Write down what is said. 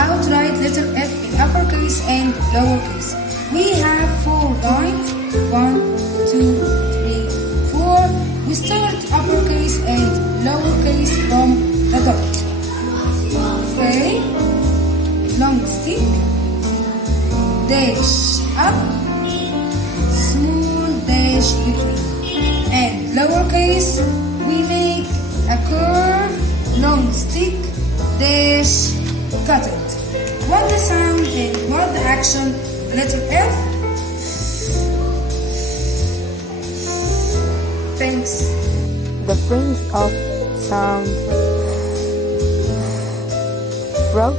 how to write letter F in uppercase and lowercase. We have 4 lines. 1, 2, 3, 4. We start uppercase and lowercase from the dot. Okay. Long stick. Dash up. Small dash between. And lowercase, we make a curve. Long stick. Dash. Cut it. What the sound and what the action of the letter F? Thanks. The friends of sound frog